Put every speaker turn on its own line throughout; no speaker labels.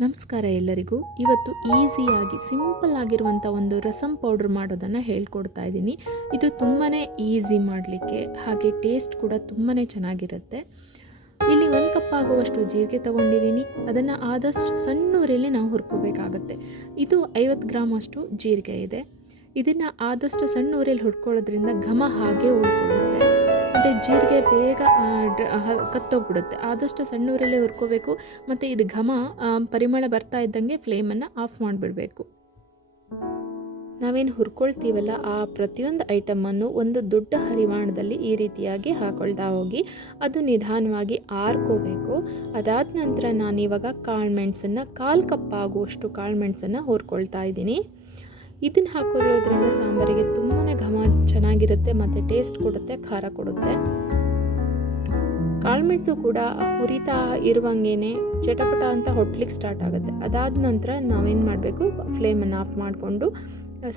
ನಮಸ್ಕಾರ ಎಲ್ಲರಿಗೂ. ಇವತ್ತು ಈಸಿಯಾಗಿ, ಸಿಂಪಲ್ ಆಗಿರುವಂಥ ಒಂದು ರಸಂ ಪೌಡ್ರ್ ಮಾಡೋದನ್ನು ಹೇಳ್ಕೊಡ್ತಾ ಇದ್ದೀನಿ. ಇದು ತುಂಬಾ ಈಸಿ ಮಾಡಲಿಕ್ಕೆ, ಹಾಗೆ ಟೇಸ್ಟ್ ಕೂಡ ತುಂಬಾ ಚೆನ್ನಾಗಿರುತ್ತೆ. ಇಲ್ಲಿ ಒಂದು ಕಪ್ ಆಗುವಷ್ಟು ಜೀರಿಗೆ ತೊಗೊಂಡಿದ್ದೀನಿ. ಅದನ್ನು ಆದಷ್ಟು ಸಣ್ಣ ಉರಿಯಲ್ಲಿ ನಾವು ಹುರ್ಕೋಬೇಕಾಗತ್ತೆ. ಇದು ಐವತ್ತು ಗ್ರಾಮ್ ಅಷ್ಟು ಜೀರಿಗೆ ಇದೆ. ಇದನ್ನು ಆದಷ್ಟು ಸಣ್ಣ ಉರಿಯಲ್ಲಿ ಹುಡ್ಕೊಳ್ಳೋದ್ರಿಂದ ಘಮ ಹಾಗೆ ಉಳ್ಕೊಳ್ಳುತ್ತೆ. ಮತ್ತು ಜೀರಿಗೆ ಬೇಗ ಕತ್ತೋಗ್ಬಿಡುತ್ತೆ. ಆದಷ್ಟು ಸಣ್ಣ ಊರಲ್ಲೇ ಹುರ್ಕೋಬೇಕು. ಮತ್ತು ಇದು ಘಮ ಪರಿಮಳ ಬರ್ತಾ ಇದ್ದಂಗೆ ಫ್ಲೇಮನ್ನು ಆಫ್ ಮಾಡಿಬಿಡಬೇಕು. ನಾವೇನು ಹುರ್ಕೊಳ್ತೀವಲ್ಲ, ಆ ಪ್ರತಿಯೊಂದು ಐಟಮನ್ನು ಒಂದು ದೊಡ್ಡ ಹರಿವಾಣದಲ್ಲಿ ಈ ರೀತಿಯಾಗಿ ಹಾಕೊಳ್ತಾ ಹೋಗಿ, ಅದು ನಿಧಾನವಾಗಿ ಆರ್ಕೋಬೇಕು. ಅದಾದ ನಂತರ ನಾನಿವಾಗ ಕಾಳು ಮೆಣಸನ್ನು, ಕಾಲು ಕಪ್ ಆಗುವಷ್ಟು ಕಾಳು ಮೆಣಸನ್ನು ಹುರ್ಕೊಳ್ತಾ ಇದ್ದೀನಿ. ಇದನ್ನು ಹಾಕೊಳ್ಳೋದ್ರಿಂದ ಸಾಂಬಾರಿಗೆ ತುಂಬಾ ಚೆನ್ನಾಗಿರುತ್ತೆ, ಮತ್ತು ಟೇಸ್ಟ್ ಕೊಡುತ್ತೆ, ಖಾರ ಕೊಡುತ್ತೆ. ಕಾಳುಮೆಣಸು ಕೂಡ ಹುರಿತಾ ಇರುವಂಗೆ ಚಟಪಟ ಅಂತ ಹೊಟ್ಲಿಕ್ಕೆ ಸ್ಟಾರ್ಟ್ ಆಗುತ್ತೆ. ಅದಾದ ನಂತರ ನಾವೇನು ಮಾಡಬೇಕು? ಫ್ಲೇಮನ್ನು ಆಫ್ ಮಾಡಿಕೊಂಡು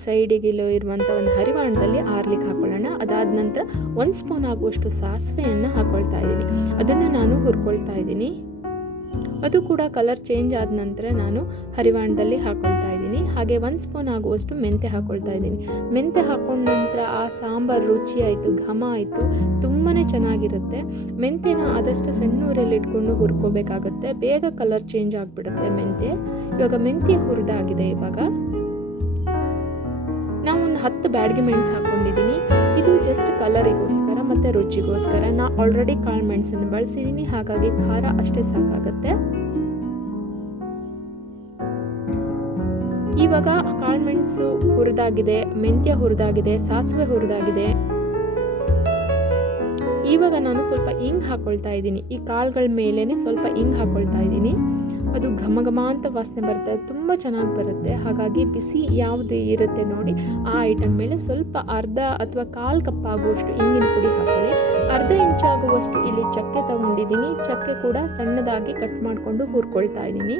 ಸೈಡಿಗೆ ಇರುವಂಥ ಒಂದು ಹರಿವಾಣದಲ್ಲಿ ಆರ್ಲಿಕ್ಕೆ ಹಾಕೊಳ್ಳೋಣ. ಅದಾದ ನಂತರ ಒಂದು ಸ್ಪೂನ್ ಆಗುವಷ್ಟು ಸಾಸಿವೆಯನ್ನು ಹಾಕೊಳ್ತಾ ಇದ್ದೀನಿ. ಅದನ್ನು ನಾನು ಹುರ್ಕೊಳ್ತಾ ಇದ್ದೀನಿ. ಅದು ಕೂಡ ಕಲರ್ ಚೇಂಜ್ ಆದ ನಂತರ ನಾನು ಹರಿವಾಣದಲ್ಲಿ ಹಾಕ್ಕೊಳ್ತಾ ಇದ್ದೀನಿ. ಹಾಗೆ ಒಂದು ಸ್ಪೂನ್ ಆಗುವಷ್ಟು ಮೆಂತೆ ಹಾಕ್ಕೊಳ್ತಾ ಇದ್ದೀನಿ. ಮೆಂತೆ ಹಾಕೊಂಡ ನಂತರ ಆ ಸಾಂಬಾರು ರುಚಿ ಆಯಿತು, ಘಮ ಆಯಿತು ತುಂಬಾ ಚೆನ್ನಾಗಿರುತ್ತೆ. ಮೆಂತೆನ ಆದಷ್ಟು ಸಣ್ಣ ಊರಲ್ಲಿ ಇಟ್ಕೊಂಡು ಹುರ್ಕೋಬೇಕಾಗುತ್ತೆ. ಬೇಗ ಕಲರ್ ಚೇಂಜ್ ಆಗಿಬಿಡುತ್ತೆ ಮೆಂತೆ ಇವಾಗ ಮೆಂತೆ ಹುರಿದಾಗಿದೆ ಇವಾಗ. ನಾವು ಒಂದು ಹತ್ತು ಬ್ಯಾಡ್ಗೆ ಮೆಣಸು ಹಾಕ್ಕೊಂಡಿದ್ದೀನಿ ಇದು ಜಸ್ಟ್ ಕಲರಿಗೋಸ್ಕರ ಮತ್ತು ರುಚಿಗೋಸ್ಕರ. ನಾ ಆಲ್ರೆಡಿ ಕಾಳು ಮೆಣಸನ್ನು ಬಳಸಿದ್ದೀನಿ ಹಾಗಾಗಿ ಖಾರ ಅಷ್ಟೇ ಸಾಕಾಗುತ್ತೆ. ಇವಾಗ ಕಾಳುಮೆಣಸು ಹುರಿದಾಗಿದೆ, ಮೆಂತ್ಯ ಹುರಿದಾಗಿದೆ, ಸಾಸಿವೆ ಹುರಿದಾಗಿದೆ. ಇವಾಗ ನಾನು ಸ್ವಲ್ಪ ಇಂಗ್ ಹಾಕೊಳ್ತಾ ಇದ್ದೀನಿ. ಈ ಕಾಳುಗಳ ಮೇಲೇ ಸ್ವಲ್ಪ ಇಂಗ್ ಹಾಕೊಳ್ತಾ ಇದ್ದೀನಿ. ಅದು ಘಮ ಘಮ ಅಂತ ವಾಸನೆ ಬರುತ್ತೆ, ತುಂಬ ಚೆನ್ನಾಗಿ ಬರುತ್ತೆ. ಹಾಗಾಗಿ ಬಿಸಿ ಯಾವುದು ಇರುತ್ತೆ ನೋಡಿ, ಆ ಐಟಮ್ ಮೇಲೆ ಸ್ವಲ್ಪ ಅರ್ಧ ಅಥವಾ ಕಾಲು ಕಪ್ ಆಗುವಷ್ಟು ಇಂಗಿನ ಪುಡಿ ಹಾಕೊಳ್ಳಿ. ಅರ್ಧ ಇಂಚ್ ಆಗುವಷ್ಟು ಇಲ್ಲಿ ಚಕ್ಕೆ ತಗೊಂಡಿದ್ದೀನಿ. ಚಕ್ಕೆ ಕೂಡ ಸಣ್ಣದಾಗಿ ಕಟ್ ಮಾಡಿಕೊಂಡು ಹುರ್ಕೊಳ್ತಾ ಇದ್ದೀನಿ.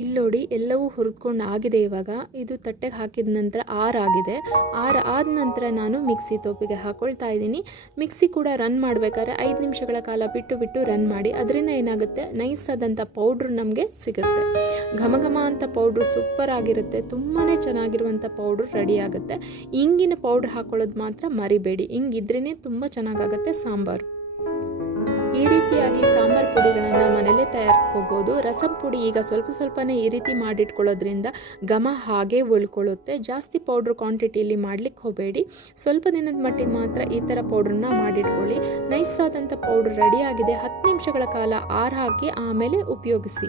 ಇಲ್ಲಿ ನೋಡಿ ಎಲ್ಲವೂ ಹುರ್ಕೊಂಡು ಆಗಿದೆ ಇವಾಗ. ಇದು ತಟ್ಟೆಗೆ ಹಾಕಿದ ನಂತರ ಆರಾಗಿದೆ. ಆರು ಆದ ನಂತರ ನಾನು ಮಿಕ್ಸಿ ತೋಪಿಗೆ ಹಾಕೊಳ್ತಾ ಇದ್ದೀನಿ. ಮಿಕ್ಸಿ ಕೂಡ ರನ್ ಮಾಡಬೇಕಾದ್ರೆ ಐದು ನಿಮಿಷಗಳ ಕಾಲ ಬಿಟ್ಟು ಬಿಟ್ಟು ರನ್ ಮಾಡಿ, ಅದರಿಂದ ಏನಾಗುತ್ತೆ? ನೈಸ್ ಆದಂಥ ಪೌಡ್ರ್ ನಮಗೆ ಸಿಗುತ್ತೆ. ಘಮ ಘಮ ಅಂತ ಪೌಡ್ರು ಸೂಪರ್ ಆಗಿರುತ್ತೆ. ತುಂಬಾ ಚೆನ್ನಾಗಿರುವಂಥ ಪೌಡ್ರು ರೆಡಿ ಆಗುತ್ತೆ. ಇಂಗಿನ ಪೌಡ್ರ್ ಹಾಕೊಳ್ಳೋದು ಮಾತ್ರ ಮರಿಬೇಡಿ. ಹಿಂಗಿದ್ರೇ ತುಂಬ ಚೆನ್ನಾಗಾಗುತ್ತೆ ಸಾಂಬಾರು. ಈ ರೀತಿಯಾಗಿ ಸಾಂಬಾರ್ ಪುಡಿಗಳನ್ನು ಮನೆಯಲ್ಲೇ ತಯಾರಿಸ್ಕೋಬೋದು. ರಸಂ ಪುಡಿ ಈಗ ಸ್ವಲ್ಪ ಸ್ವಲ್ಪನೇ ಈ ರೀತಿ ಮಾಡಿಟ್ಕೊಳ್ಳೋದ್ರಿಂದ ಘಮ ಹಾಗೆ ಉಳ್ಕೊಳ್ಳುತ್ತೆ. ಜಾಸ್ತಿ ಪೌಡ್ರ್ ಕ್ವಾಂಟಿಟಿಯಲ್ಲಿ ಮಾಡ್ಲಿಕ್ಕೆ ಹೋಗಬೇಡಿ. ಸ್ವಲ್ಪ ದಿನದ ಮಟ್ಟಿಗೆ ಮಾತ್ರ ಈ ಥರ ಪೌಡ್ರನ್ನ ಮಾಡಿಟ್ಕೊಳ್ಳಿ. ನೈಸ್ ಆದಂಥ ಪೌಡ್ರ್ ರೆಡಿಯಾಗಿದೆ ಹತ್ತು ನಿಮಿಷಗಳ ಕಾಲ ಆರು ಹಾಕಿ ಆಮೇಲೆ ಉಪಯೋಗಿಸಿ.